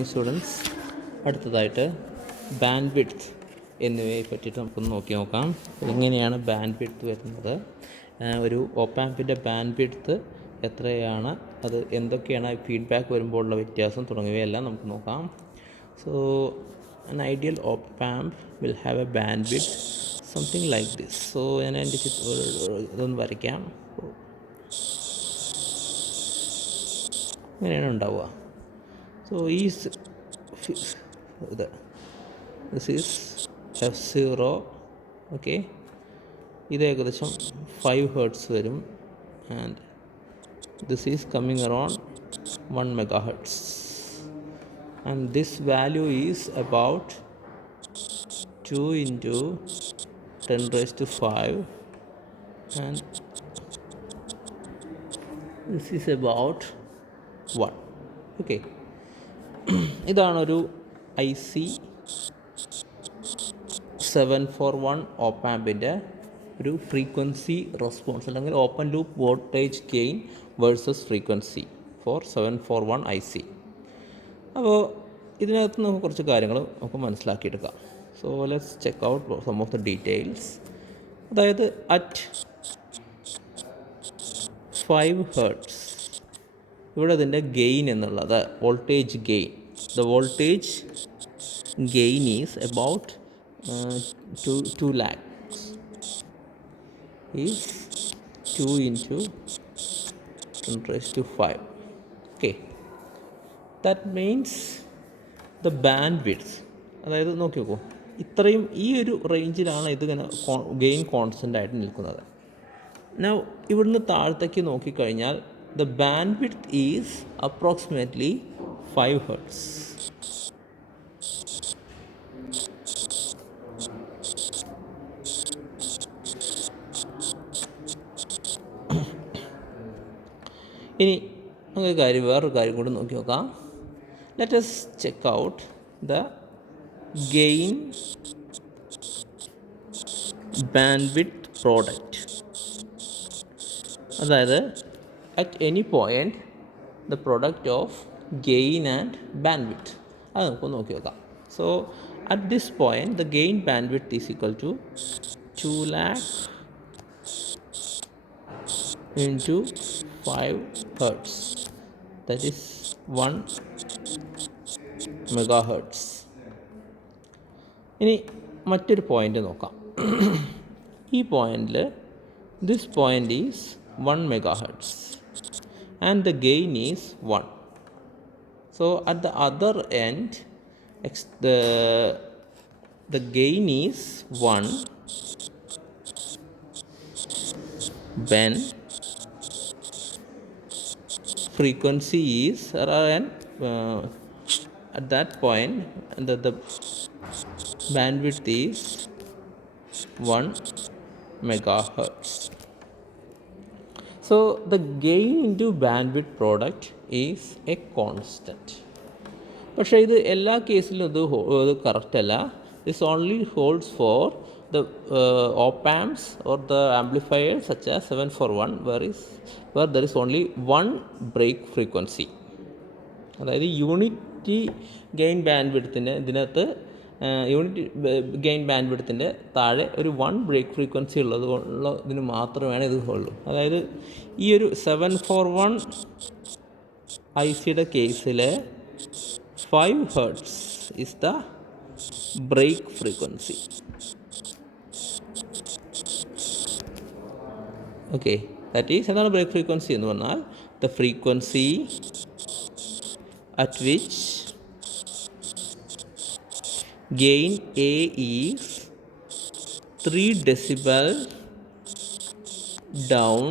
Morning students, അടുത്തതായിട്ട് band width എന്നിവയെ പറ്റിയിട്ട് നമുക്കൊന്ന് നോക്കാം. എങ്ങനെയാണ് ബാൻഡ് വിഡ്ത്ത് വരുന്നത്, ഒരു ഓപ്പാമ്പിൻ്റെ ബാൻഡ് വിഡ്ത്ത് എത്രയാണ്, അത് എന്തൊക്കെയാണ് ഫീഡ്ബാക്ക് വരുമ്പോഴുള്ള വ്യത്യാസം തുടങ്ങിയവയെല്ലാം നമുക്ക് നോക്കാം. So an ideal op-amp will have a bandwidth something like this. So ഞാൻ എൻ്റെ ഇതൊന്ന് വരയ്ക്കാം. ഇങ്ങനെയാണ് ഉണ്ടാവുക. So this is F0. Okay, ഇത് ഏകദേശം 5 Hz വരും. And this is coming around 1 MHz. And this value is about 2 into 10 raised to 5, and this is about 1. Okay, ഇതാണൊരു IC 741 ഓപ്പാമ്പിൻ്റെ ഒരു ഫ്രീക്വൻസി റെസ്പോൺസ്, അല്ലെങ്കിൽ open loop voltage gain versus frequency for 741 IC. അപ്പോൾ ഇതിനകത്ത് നമുക്ക് കുറച്ച് കാര്യങ്ങൾ നമുക്ക് മനസ്സിലാക്കിയെടുക്കാം. So let's check out some of the details. അതായത് അറ്റ് 5 Hz ഇവിടെ അതിൻ്റെ ഗെയിൻ എന്നുള്ളത് voltage gain, the voltage gain is about 2 lakhs is 2 into 10 raised to 5. Okay, that means the bandwidth, അതായത് നോക്കി നോക്കൂ, ഇത്രയും ഈ ഒരു റേഞ്ചിലാണ് ഇത് ഇങ്ങനെ ഗെയിൻ കോൺസ്റ്റൻ്റ് ആയിട്ട് നിൽക്കുന്നത്. നൗ ഇവിടുന്ന് താഴത്തേക്ക് നോക്കിക്കഴിഞ്ഞാൽ the bandwidth is approximately 5 Hz. ഇനി നമുക്ക് വേറൊരു കാര്യം കൂടി നോക്കി നോക്കാം. Let us check out the gain bandwidth product. അതായത് at any point the product of gain and bandwidth, അത് നമുക്ക് നോക്കി നോക്കാം. So at this point the gain bandwidth is equal to 2 lakh into 5 Hz, that is 1 MHz. ഇനി മറ്റൊരു പോയിൻ്റ് നോക്കാം. ഈ പോയിൻ്റിൽ this point is 1 MHz and the gain is 1. So at the other end the gain is 1 when frequency is around at that point the bandwidth is 1 MHz. So the gain into bandwidth product is a constant. പക്ഷേ ഇത് എല്ലാ കേസിലും ഇത് കറക്റ്റ് അല്ല. This only holds for the op-amps or the amplifiers such as 741 where there is only one break frequency. അതായത് unity gain ബാൻഡ്വിഡ്ത്തിൻ്റെ ഇതിനകത്ത് unit gain ബാൻഡ്വിഡ്ത്തിൻ്റെ താഴെ ഒരു 1 ബ്രേക്ക് ഫ്രീക്വൻസി ഇതിന് മാത്രമേ ഇത് ഉള്ളൂ. അതായത് ഈ ഒരു 741 ICയുടെ കേസിൽ 5 Hz is the break frequency. Okay, that is, എന്താണ് ബ്രേക്ക് ഫ്രീക്വൻസി എന്ന് പറഞ്ഞാൽ the frequency at which gain A is 3 decibel down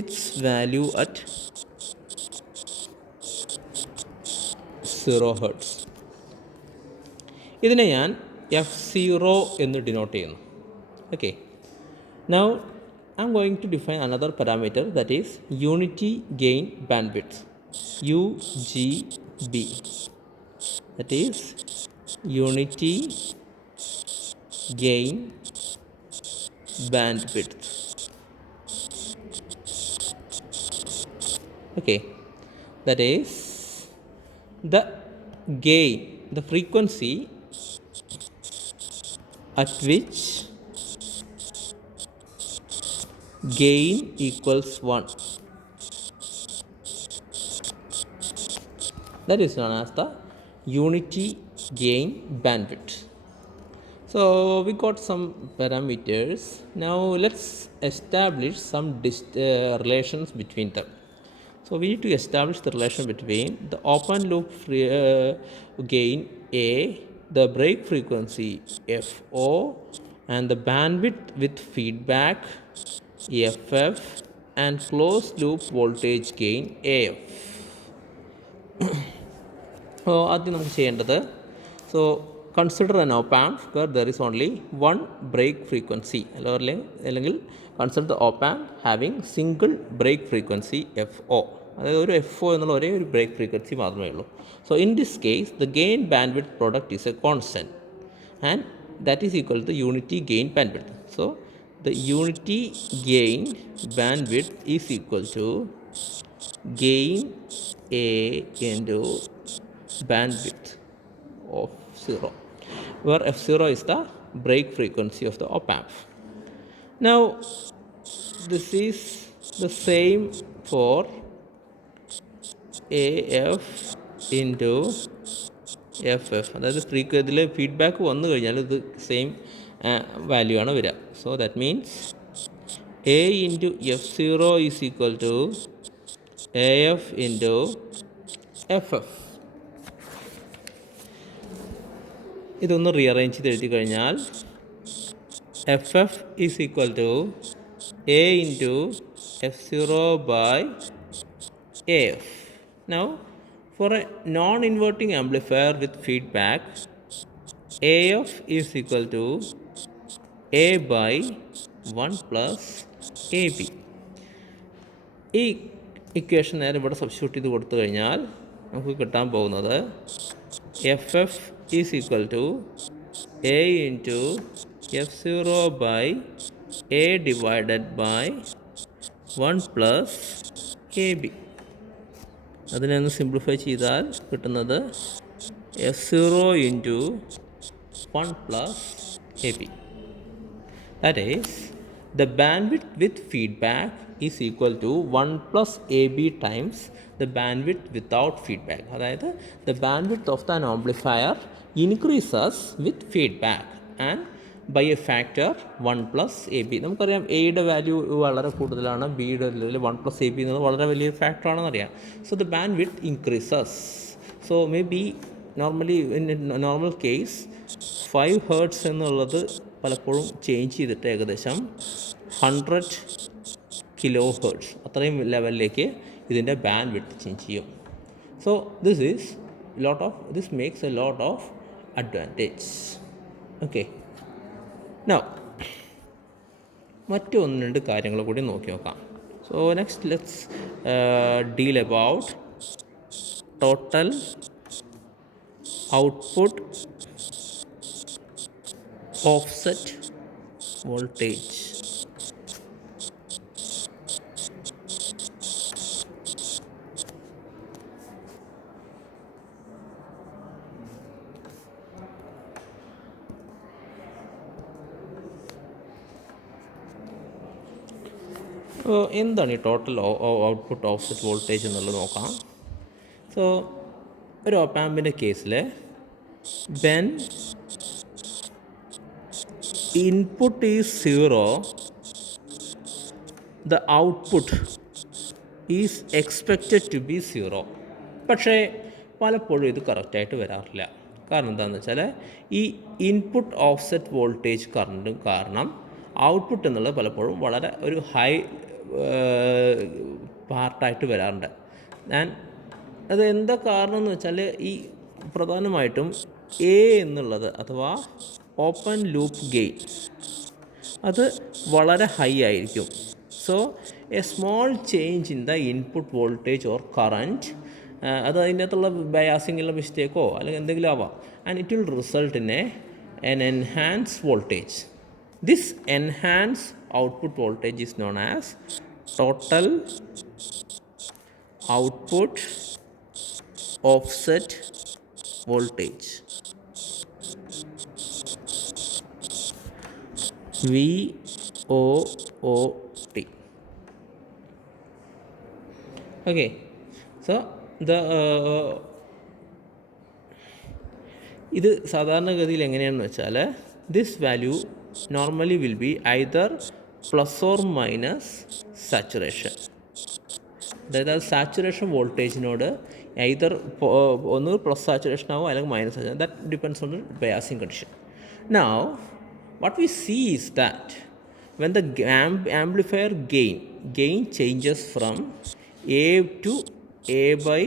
its value at 0 Hz. ഇതിനെ ഞാൻ F0 എന്ന് ഡിനോട്ട് ചെയ്യുന്നു. Okay, now I am going to define another parameter, that is unity gain bandwidth, UGB. That is unity gain bandwidth. Okay, that is the gain, the frequency at which gain equals 1. That is known as the unity gain bandwidth. So we got some parameters. Now let's establish some relations between them. So we need to establish the relation between the open loop gain A, the break frequency FO, and the bandwidth with feedback FF, and closed loop voltage gain AF. ആദ്യം നമുക്ക് ചെയ്യേണ്ടത്, so consider an op amp where there is only one break frequency, അല്ലെങ്കിൽ consider the op amp having single break frequency FO, അതായത് ഒരു FO എന്നുള്ള ഒരേ ഒരു break frequency മാത്രമേ ഉള്ളൂ. So in this case the gain bandwidth product is A constant and that is equal to unity gain bandwidth. So the unity gain bandwidth is equal to gain A into bandwidth of 0, where F0 is the break frequency of the op amp. Now this is the same for AF into FF, അതായത് ഇതിൽ ഫീഡ്ബാക്ക് വന്നു കഴിഞ്ഞാൽ ഇത് same value ആണ് വരിക. So that means A into F0 is equal to AF into FF. ഇതൊന്ന് rearrange ചെയ്ത് എഴുതി കഴിഞ്ഞാൽ FF is equal to A into F0 by AF. Now for a non-inverting amplifier with feedback, AF is equal to A by 1 plus AB. ഈ ഇക്വേഷൻ നേരെ ഇവിടെ സബ്സ്റ്റിറ്റ്യൂട്ട് ചെയ്ത് കൊടുത്തു കഴിഞ്ഞാൽ നമുക്ക് കിട്ടാൻ പോകുന്നത് FF is equal to A into F0 by A divided by 1 plus AB. അതിനെ ഒന്ന് സിംപ്ലിഫൈ ചെയ്താൽ കിട്ടുന്നത് F0 into 1 plus AB. That is, the bandwidth with feedback is equal to 1 plus AB times the bandwidth without feedback. അതായത് the bandwidth of an amplifier increases with feedback and by a factor 1 plus A B. നമുക്കറിയാം എയുടെ വാല്യൂ വളരെ കൂടുതലാണ്, ബിയുടെ 1 plus A B എന്നത് വളരെ വലിയൊരു ഫാക്ടറാണെന്നറിയാം. So the bandwidth increases. So maybe normally in normal case 5 hertz എന്നുള്ളത് പലപ്പോഴും ചേഞ്ച് ചെയ്തിട്ട് ഏകദേശം 100 കിലോ ഹേർട്സ് അത്രയും ലെവലിലേക്ക് ഇതിൻ്റെ ബാൻഡ് വിഡ്ത്ത് ചേഞ്ച് ചെയ്യും. So this makes a lot of advantage. Okay, now മറ്റ് 1-2 കാര്യങ്ങൾ കൂടി നോക്കി നോക്കാം. So next let's deal about total output offset voltage. എന്താണ് ഈ ടോട്ടൽ ഔട്ട്പുട്ട് ഓഫ്സെറ്റ് വോൾട്ടേജ് എന്നുള്ളത് നോക്കാം. സോ ഒരു ഓപ്പ് ആമ്പിൻ്റെ കേസിൽ when input is 0 the output is expected to be 0. പക്ഷേ പലപ്പോഴും ഇത് കറക്റ്റായിട്ട് വരാറില്ല. കാരണം എന്താണെന്ന് വെച്ചാൽ ഈ ഇൻപുട്ട് ഓഫ്സെറ്റ് വോൾട്ടേജ് കറണ്ടും കാരണം ഔട്ട്പുട്ട് എന്നുള്ളത് പലപ്പോഴും വളരെ ഒരു ഹൈ പാർട്ടായിട്ട് വരാറുണ്ട്. അത് എന്താ കാരണം എന്ന് വെച്ചാൽ ഈ പ്രധാനമായിട്ടും എ എന്നുള്ളത് അഥവാ ഓപ്പൺ ലൂപ്പ് ഗെയിൻ അത് വളരെ ഹൈ ആയിരിക്കും. So A small change in the input voltage or current, അത് അതിൻ്റെ അകത്തുള്ള ബയാസിങ്ങുള്ള മിസ്റ്റേക്കോ അല്ലെങ്കിൽ എന്തെങ്കിലും ആവാം, and it will result in an enhanced voltage. This enhanced output voltage is known as total output offset voltage VOOT. Okay, so the ഇത് സാധാരണഗതിയിൽ എങ്ങനെയാണെന്ന് വെച്ചാൽ this value normally will be either plus or minus saturation. അതായത് അത് സാച്ചുറേഷൻ വോൾട്ടേജിനോട് ഐദർ ഒന്ന് plus saturation ആവും അല്ലെങ്കിൽ minus saturation. That depends on the biasing condition. Now what we see is that when the amplifier gain changes from A to A by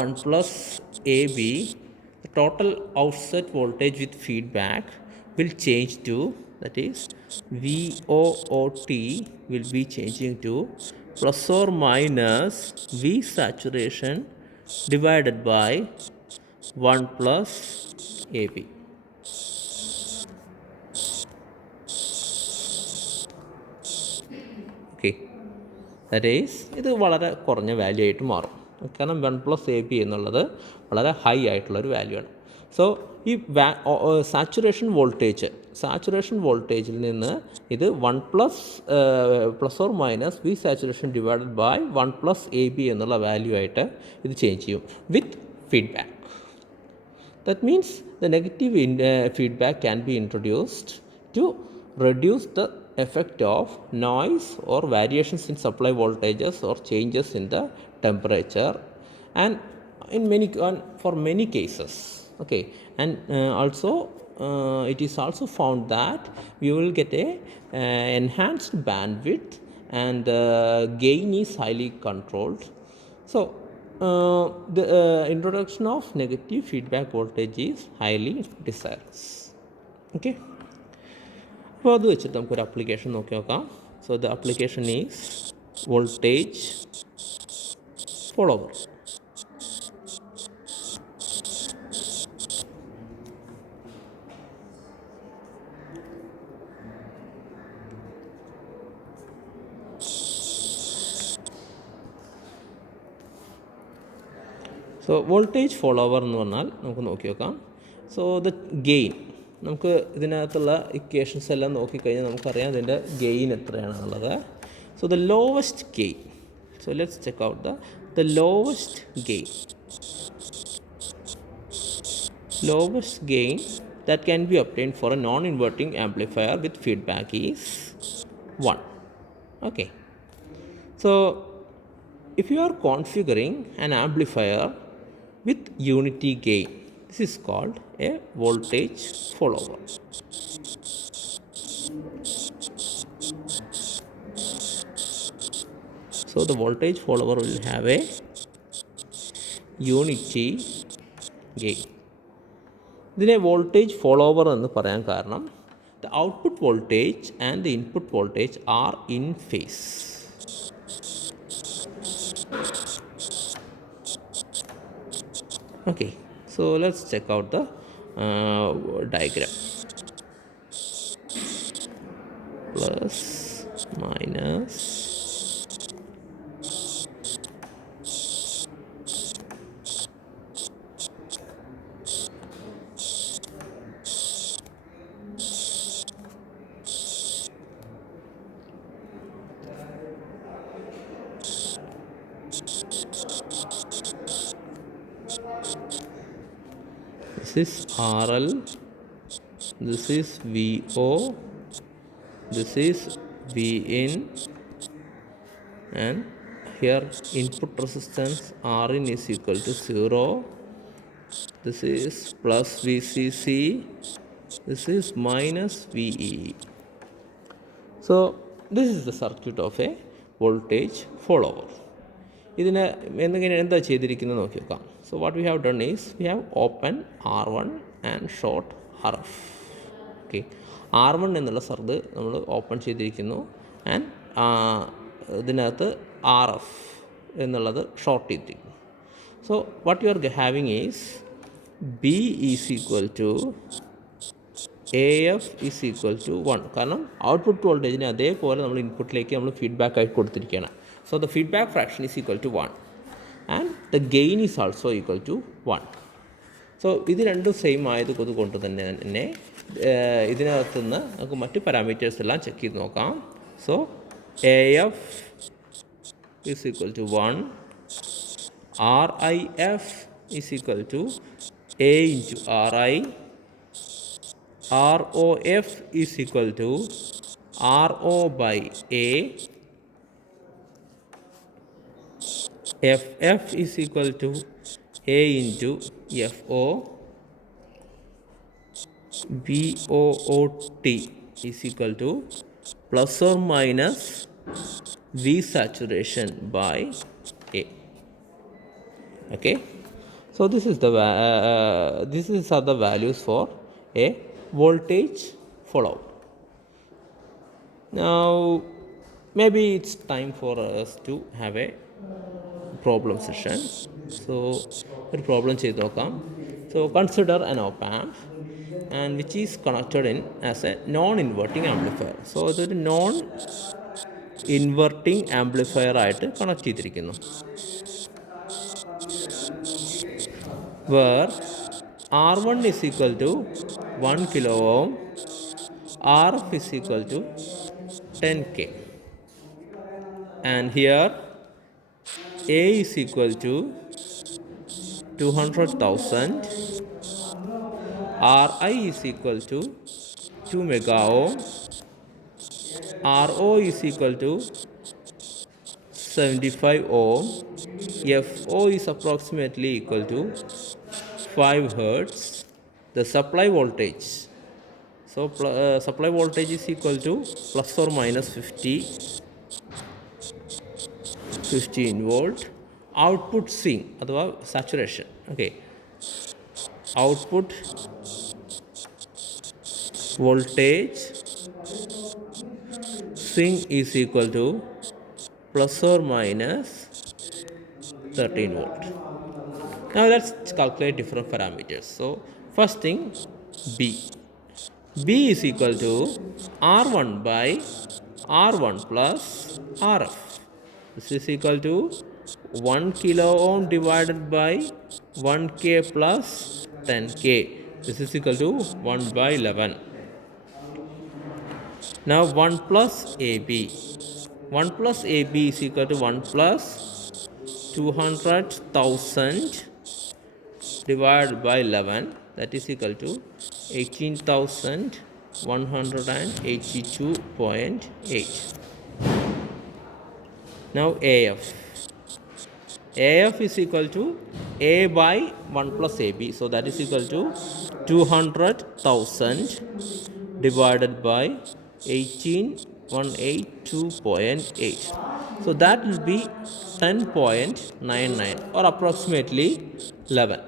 1 plus AB, the total offset voltage with feedback will change to, that is VOOT will be changing to plus or minus V saturation divided by 1 plus AB. Okay, that is ഇത് വളരെ കുറഞ്ഞ വാല്യൂ ആയിട്ട് മാറും. കാരണം 1 plus AB എന്നുള്ളത് വളരെ ഹൈ ആയിട്ടുള്ളൊരു വാല്യൂ ആണ്. സോ ഈ സാച്ചുറേഷൻ വോൾട്ടേജിൽ നിന്ന് ഇത് 1 plus or minus V saturation divided by 1 plus AB എന്നുള്ള വാല്യൂ ആയിട്ട് ഇത് ചേഞ്ച് ചെയ്യും with feedback. That means the negative feedback can be introduced to reduce the effect of noise or variations in supply voltages or changes in the temperature, and for many cases. Okay, and also it is also found that we will get a enhanced bandwidth and the gain is highly controlled. So the introduction of negative feedback voltage is highly desirous. Okay, അപ്പോൾ അത് വെച്ചിട്ട് നമുക്കൊരു അപ്ലിക്കേഷൻ നോക്കി നോക്കാം. So the application is voltage follower. So voltage follower എന്ന് പറഞ്ഞാൽ നമുക്ക് നോക്കി നോക്കാം. സോ ദ ഗെയിൻ, നമുക്ക് ഇതിനകത്തുള്ള ഇക്വേഷൻസ് എല്ലാം നോക്കിക്കഴിഞ്ഞാൽ നമുക്കറിയാം ഇതിൻ്റെ ഗെയിൻ എത്രയാണെന്നുള്ളത്. So the lowest gain, so let's check out the lowest gain that can be obtained for a non-inverting amplifier with feedback is 1. Okay, so if you are configuring an amplifier with unity gain, this is called a voltage follower. So the voltage follower will have a unity gain. ഇതിനെ voltage follower എന്ന് പറയാൻ കാരണം the output voltage and the input voltage are in phase. Okay, so let's check out the diagram. Plus, minus, this is RL, this is VO, this is Vin, and here input resistance Rin is equal to 0. This is plus VCC, this is minus VEE. So this is the circuit of a voltage follower. ഇതിന് എന്താ ചെയ്തിരിക്കുന്നത് നോക്കി നോക്കാം. So what we have done is we have open R1 and short RF. Okay, R1 എന്നുള്ള സർക്യൂട്ട് നമ്മൾ ഓപ്പൺ ചെയ്തിരിക്കുന്നു ആൻഡ് ഇതിനകത്ത് RF എന്നുള്ളത് ഷോർട്ട് ചെയ്തിരിക്കുന്നു. So what you are having is B is equal to AF is equal to 1. കാരണം ഔട്ട്പുട്ട് വോൾട്ടേജിനെ അതേപോലെ നമ്മൾ ഇൻപുട്ടിലേക്ക് നമ്മൾ ഫീഡ്ബാക്ക് ആയി കൊടുത്തിരിക്കുകയാണ്. So the feedback fraction is equal to 1 and the gain is also equal to 1. സോ ഇത് രണ്ടും സെയിം ആയതുകൊണ്ട് തന്നെ ഇതിനകത്ത് നിന്ന് നമുക്ക് മറ്റ് പാരാമീറ്റേഴ്സ് എല്ലാം ചെക്ക് ചെയ്ത് നോക്കാം. So A F is equal to 1, R I F is equal to A into R I, R O F is equal to R O by A, F F is equal to A into FO, VOOT is equal to plus or minus V saturation by A. Okay, so this is are the values for a voltage follow. Now maybe it's time for us to have a problem session. So ഒരു പ്രോബ്ലം ചെയ്ത് നോക്കാം. So consider an op amp and which is connected in as a non-inverting amplifier. So ഇതൊരു non inverting amplifier ആയിട്ട് connect ചെയ്തിരിക്കുന്നു. Where R1 is equal to 1 kilo ohm, RF is equal to 10K, and here A is equal to 200,000, Ri is equal to 2 mega ohm, Ro is equal to 75 ohm, Fo is approximately equal to 5 hertz. The supply voltage, so supply voltage is equal to plus or minus 15 volt. Output swing अथवा saturation, okay, output voltage swing is equal to plus or minus 13 volt. Now let's calculate different parameters. So first thing, B is equal to R1 by R1 plus RF. This is equal to 1 kilo ohm divided by 1K plus 10K. This is equal to 1 by 11. Now 1 plus AB. 1 plus AB is equal to 1 plus 200,000 divided by 11. That is equal to 18,182.8. Now AF. AF is equal to A by 1 plus AB. So that is equal to 200,000 divided by 18,182.8. So that will be 10.99 or approximately 11.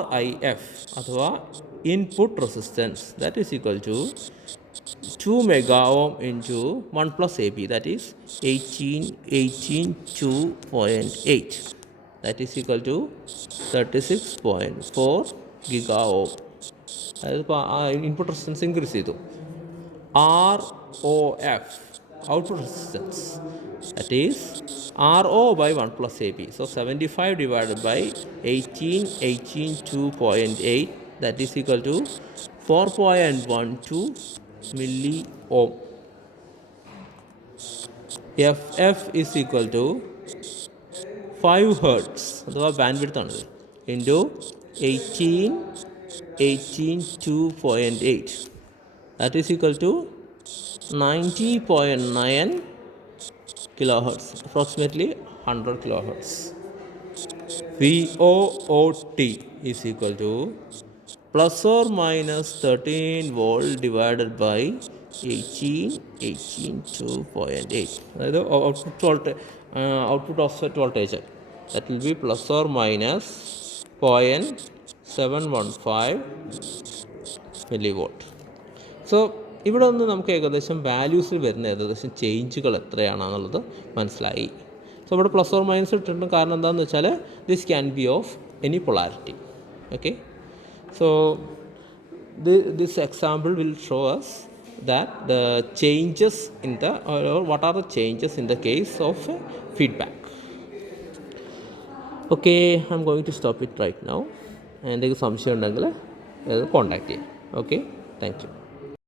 RIF अथवा input resistance, that is equal to 2 mega ohm into 1 plus AB, that is 2.8. That is equal to 36.4 giga ohm. Input resistance increase ചെയ്തു. ROF, output resistance, that is RO by 1 plus AB. So 75 divided by 18.2.8, that is equal to 4.12 milli ohm. FF is equal to 5 hertz अथवा bandwidth आनंद into 18.2.8, that is equal to 90.9 kilohertz, approximately 100 kilohertz. VOOT is equal to plus or minus 13 volt divided by 18.2.8. അതായത് output offset voltage, that will be plus or minus 0.715 millivolt. So ഇവിടെ നിന്ന് നമുക്ക് ഏകദേശം വാല്യൂസിൽ വരുന്ന ഏകദേശം ചേഞ്ചുകൾ എത്രയാണെന്നുള്ളത് മനസ്സിലായി. സോ ഇവിടെ പ്ലസ് ഓർ മൈനസ് ഇട്ടിട്ടുണ്ട്. കാരണം എന്താണെന്ന് വെച്ചാൽ this can be of any polarity. Okay, so this example will show us that the changes in the or what are the changes in the case of feedback. Okay, I'm going to stop it right now. എന്തെങ്കിലും സംശയം ഉണ്ടെങ്കിൽ കോൺടാക്ട് ചെയ്യാം. Okay, thank you.